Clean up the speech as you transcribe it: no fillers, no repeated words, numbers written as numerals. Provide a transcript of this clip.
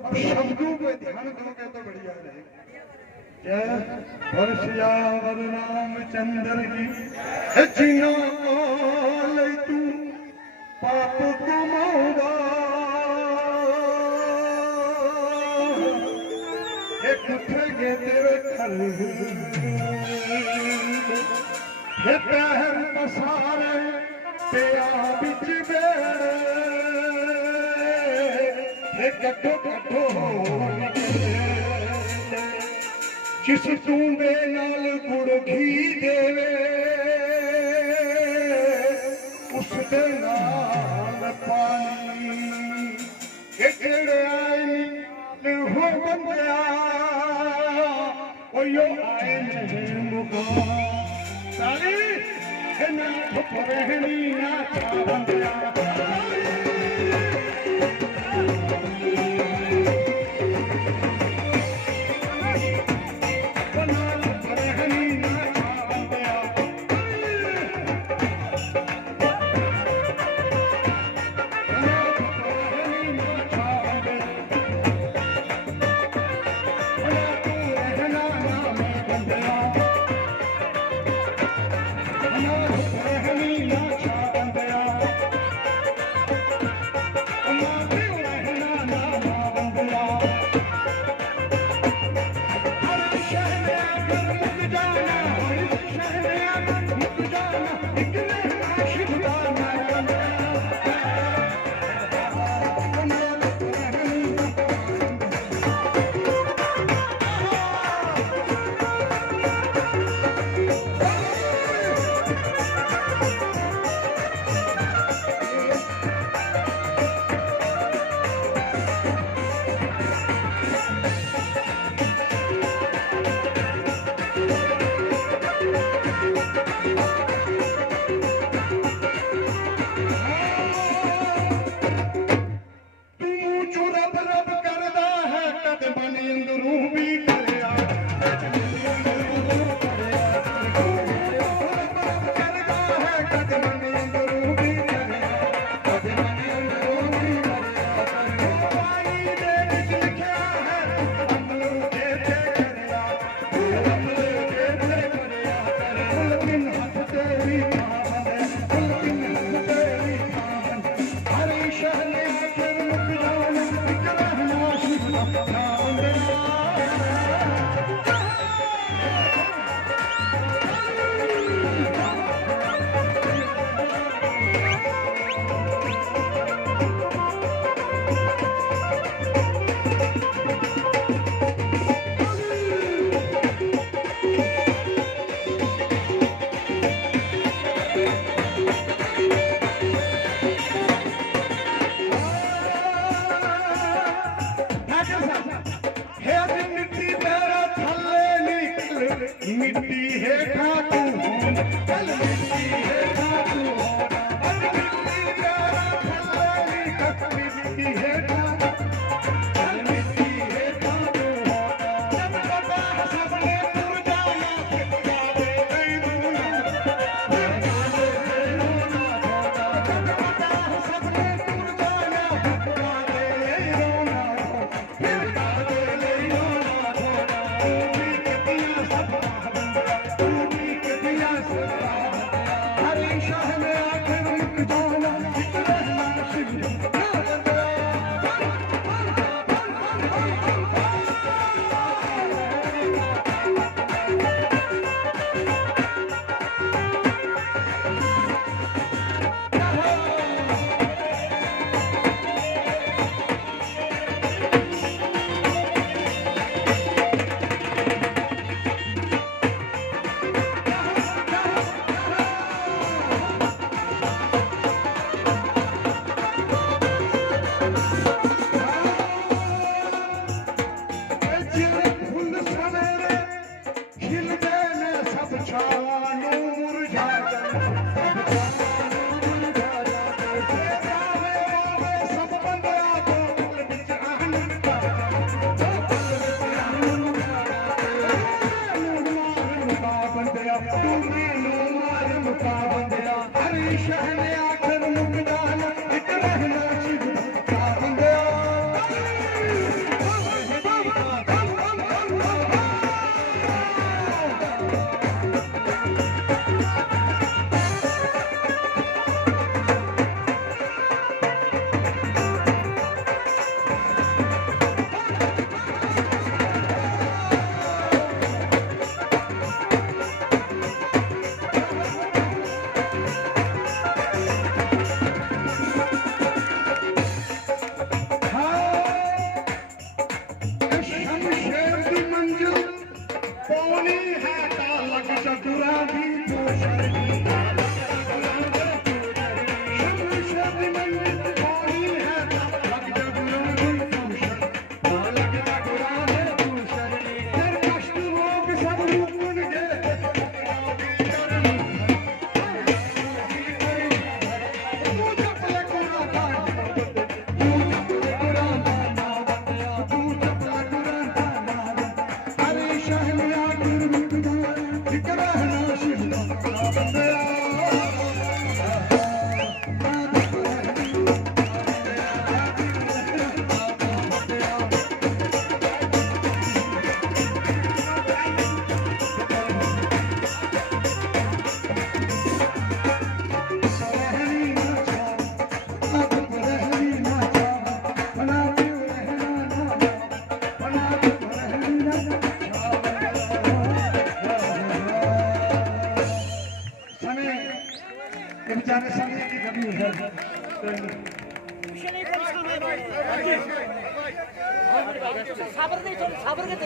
शब्दों पे ध्यान दोगे तो बढ़िया रहेगा। क्या वर्षया वरनाम चंद्र की जिनो ले तू पाप कमाऊंगा एक उठेगे तेरे घर ये पैर पसारे पिया बिच ये कटो कटो जिस तूंबे नाल गुड़ घी देवे उस दे नाल पानी ये जेड़े आए नी हो बंदिया ओ यो आए ने मुका साली ए ना रहनी ना बंदिया मिट्टी है ठाकू चल मिट्टी है ठाकू मिट्टी प्यारा फल्लानी तक मिट्टी है ठाकू चल मिट्टी है ठाकू जब पता सबने तुर जाना फिर जावे नहीं दूना फिर जावे नहीं रोना जब पता सबने तुर जाना फिर जावे नहीं रोना फिर जावे नहीं रोना तू भी कितना सब समय ये बेचारे समय की कमी है। कोई नहीं। साबर नहीं, थोड़ी साबर के